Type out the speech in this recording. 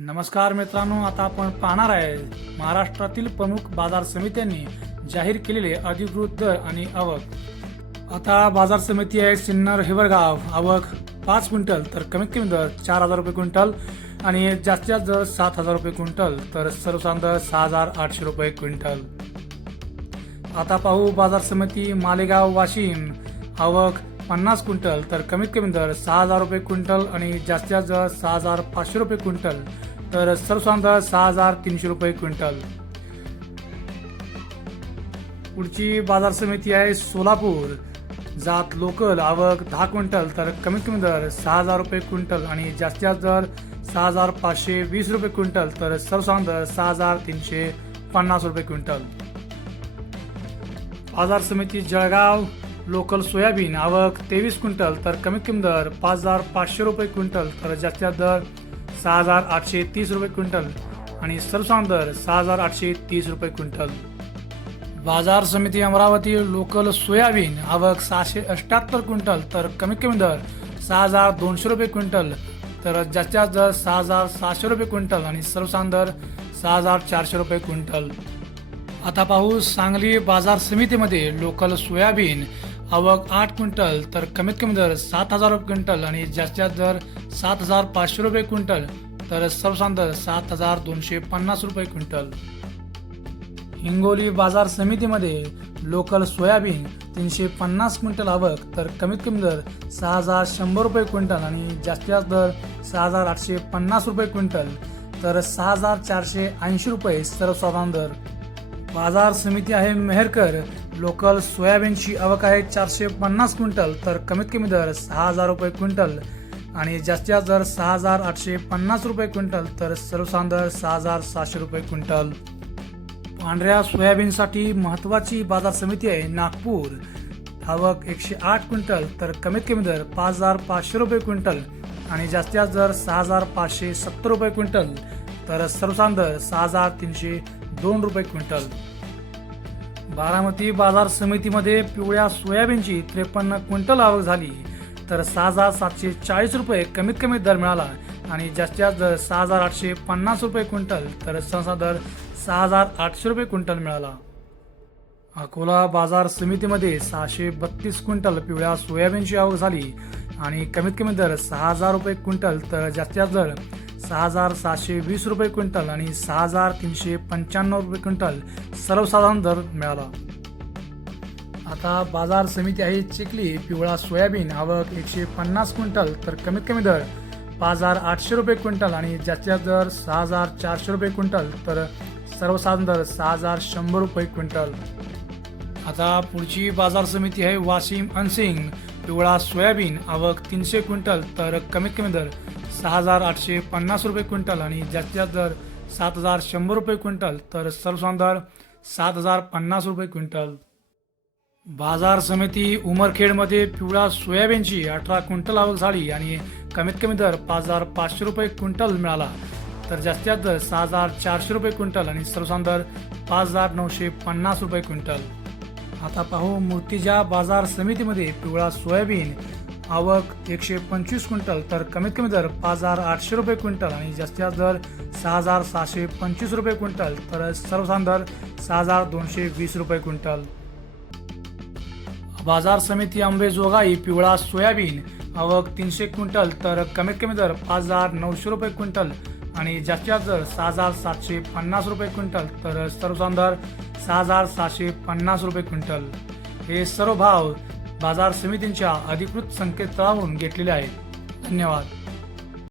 नमस्कार मित्रांनो, आता आपण पाहणार आहे महाराष्ट्रातील प्रमुख बाजार समित्यांनी जाहीर केलेले अधिकृत दर आणि आवक। आता बाजार समिती आहे सिन्नर हिवरगाव, आवक 5 क्विंटल तर कमीत कमी दर 4,000 रुपये क्विंटल आणि जास्तीत जास्त दर 7,000 रुपये क्विंटल तर सर्वसाधारण दर 6,800 रुपये क्विंटल। आता पाहू बाजार समिती मालेगाव वाशिम, आवक 50 क्विंटल तर कमीत कमी दर 6,000 रुपये क्विंटल आणि जास्तीत जास्त दर 6,500 रुपये क्विंटल तर सर्वसाधारण दर 6,300 रुपये क्विंटल। पुढची बाजार समिती आहे सोलापूर, जात लोकल, आवक 10 क्विंटल तर कमीत कमी दर 6,000 रुपये क्विंटल आणि जास्तीत जास्त दर 6,520 रुपये क्विंटल तर सर्वसाधारण दर 6,350 रुपये क्विंटल। बाजार समिती जळगाव, लोकल सोयाबीन, आवक 23 क्विंटल तर कमीत कमी दर 5,500 रुपये क्विंटल तर जास्तीत दर 6,830 रुपये क्विंटल आणि सर्वसाधारण दर 6,830 रुपये क्विंटल। बाजार समिती अमरावती, लोकल सोयाबीन, आवक 678 क्विंटल तर कमीत कमी दर 6,200 रुपये क्विंटल तर जास्तीत दर 6,700 रुपये क्विंटल आणि सर्वसाधारण दर 6,400 रुपये क्विंटल। आता पाहू सांगली बाजार समितीमध्ये लोकल सोयाबीन, आवक 8 क्विंटल तर कमीत कमी दर 7,000 रुपये क्विंटल आणि जास्तीत दर 7,500 रुपये क्विंटल तर सर्वसाधारण दर 7,250 रुपये क्विंटल। हिंगोली बाजार समितीमध्ये लोकल सोयाबीन 350 क्विंटल आवक तर कमीत कमी दर 6,100 रुपये क्विंटल आणि जास्तीत दर 6,850 रुपये क्विंटल तर 6,480 रुपये सर्वसाधारण दर। बाजार समिती आहे मेहरकर, लोकल सोयाबीनची आवक आहे 450 क्विंटल तर कमीत कमी दर 6,000 रुपये क्विंटल आणि जास्तीत दर 6,850 रुपये क्विंटल तर सर्वसाधारण दर 6,700 रुपये क्विंटल। पांढऱ्या सोयाबीनसाठी महत्त्वाची बाजार समिती आहे नागपूर, आवक 108 क्विंटल तर कमीत कमी दर 5,500 रुपये क्विंटल आणि जास्तीत दर 6,570 रुपये क्विंटल तर सर्वसाधारण दर 6,302 रुपये क्विंटल। बारामती बाजार समितीमध्ये पिवळ्या सोयाबीनची 53 क्विंटल आवक झाली तर 6,740 रुपये कमीत कमी दर मिळाला आणि जास्तीत दर 6,850 रुपये क्विंटल तर सर्वसाधारण दर 6,800 रुपये क्विंटल मिळाला। अकोला बाजार समितीमध्ये 632 क्विंटल पिवळ्या सोयाबीनची आवक झाली आणि कमीत कमी दर 6,000 रुपये क्विंटल तर जास्तीत दर 6,720 रुपये क्विंटल आणि 6,395 रुपये क्विंटल सर्वसाधारण दर मिळाला। आता बाजार समिती आहे चिखली, पिवळा सोयाबीन, आवक 150 क्विंटल तर कमीत कमी दर 5,800 रुपये क्विंटल आणि जास्तीत दर 6,400 रुपये क्विंटल तर सर्वसाधारण दर 6,100 रुपये क्विंटल। आता पुढची बाजार समिती आहे वाशिम अनसिंग, पिवळा सोयाबीन, आवक 300 क्विंटल तर कमीत कमी दर 6,850 रुपये क्विंटल आणि जास्तीत दर 7,100 रुपये क्विंटल तर सर्वसाधारण दर 7,050 रुपये क्विंटल। बाजार समिती उमरखेडमध्ये पिवळा सोयाबीनची 18 क्विंटल आवक झाली आणि कमीत कमी दर 5,500 रुपये क्विंटल मिळाला तर जास्तीत दर 6,400 रुपये क्विंटल आणि सर्वसाधारण दर 5,950 रुपये क्विंटल। आता पाहू मूर्तिजा बाजार समितीमध्ये पिवळा सोयाबीन, आवक 125 क्विंटल तर कमीत कमी दर 5,800 रुपये क्विंटल आणि जास्तीत दर 6,725 रुपये क्विंटल तर सर्वसाधारण दर 6,220 रुपये क्विंटल। बाजार समिती अंबेजोगाई, पिवळा सोयाबीन, आवक 300 क्विंटल तर कमीत कमी दर 5,900 रुपये क्विंटल आणि जास्तीत दर 6,750 रुपये क्विंटल तर सर्वसाधारण दर 6,750 रुपये क्विंटल। हे सर्व भाव बाजार समितींच्या अधिकृत संकेतस्थळावरून घेतलेले आहेत। धन्यवाद।